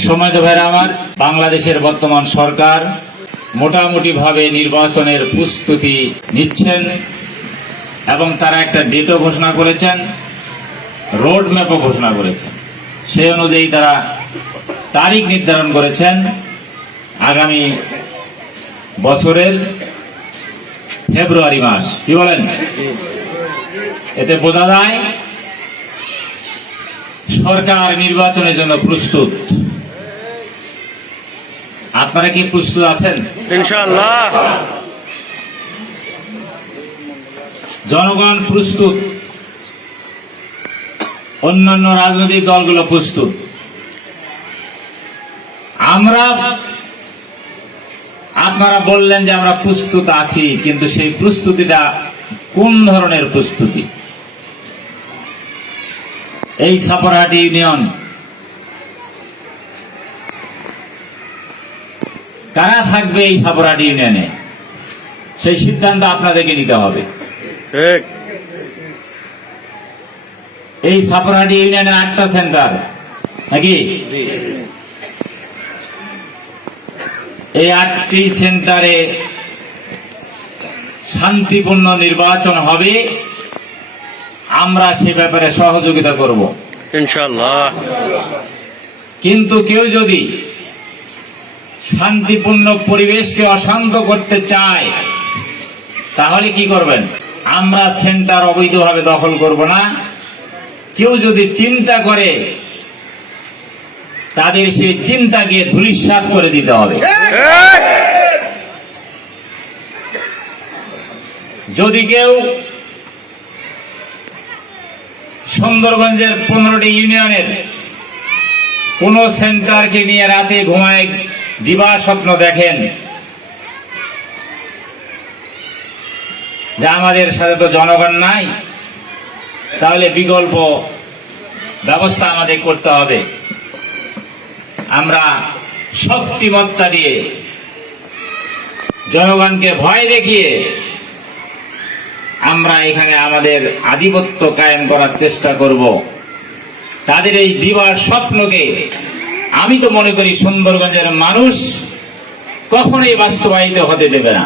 সময় ভাইরা আমার, বাংলাদেশের বর্তমান সরকার মোটামুটি ভাবে নির্বাচনের প্রস্তুতি নিচ্ছেন এবং তারা একটা ডেটও ঘোষণা করেছেন, রোড ম্যাপও ঘোষণা করেছেন। সেই অনুযায়ী তারা তারিখ নির্ধারণ করেছেন আগামী বছরের ফেব্রুয়ারি মাস। কি বলেন? এতে বোঝা যায় সরকার নির্বাচনের জন্য প্রস্তুত। আপনারা কি প্রস্তুত আছেন? ইনশাআল্লাহ। জনগণ প্রস্তুত। অন্যান্য রাজনৈতিক দলগুলো প্রস্তুত। আমরা আপনারা বললেন যে আমরা প্রস্তুত আছি কিন্তু সেই প্রস্তুতিটা কোন ধরনের প্রস্তুতি? এই সাপরহাটি ইউনিয়ন কারা থাকবে এই সাপরহাটি ইউনিয়নে? সেই সিদ্ধান্ত আপনাদেরকে নিতে হবে। এই সাপরহাটি ইউনিয়নে আটটা সেন্টার নাকি? এই আটটি সেন্টারে শান্তিপূর্ণ নির্বাচন হবে। আমরা সে ব্যাপারে সহযোগিতা করব। ইনশাআল্লাহ। কিন্তু কেউ যদি শান্তিপূর্ণ পরিবেশকে অশান্ত করতে চায়, তাহলে কি করবেন? আমরা সেন্টার অবৈধভাবে দখল করব না। কেউ যদি চিন্তা করে, তাদের সেই চিন্তাকে ধূলিসাৎ করে দিতে হবে। যদি কেউ সুন্দরগঞ্জের পনেরোটি ইউনিয়নের কোন সেন্টারকে নিয়ে রাতে ঘুমায় দিবা স্বপ্ন দেখেন। যে আমাদের সাথে তো জনগণ নাই, তাহলে বিকল্প ব্যবস্থা আমাদের করতে হবে। আমরা শক্তিমত্তা দিয়ে জনগণকে ভয় দেখিয়ে আমরা এখানে আমাদের আধিপত্য কায়েম করার চেষ্টা করব। তাদের এই দিবার স্বপ্নকে আমি তো মনে করি সুন্দরগঞ্জের মানুষ কখনোই বাস্তবায়িত হতে দেবে না।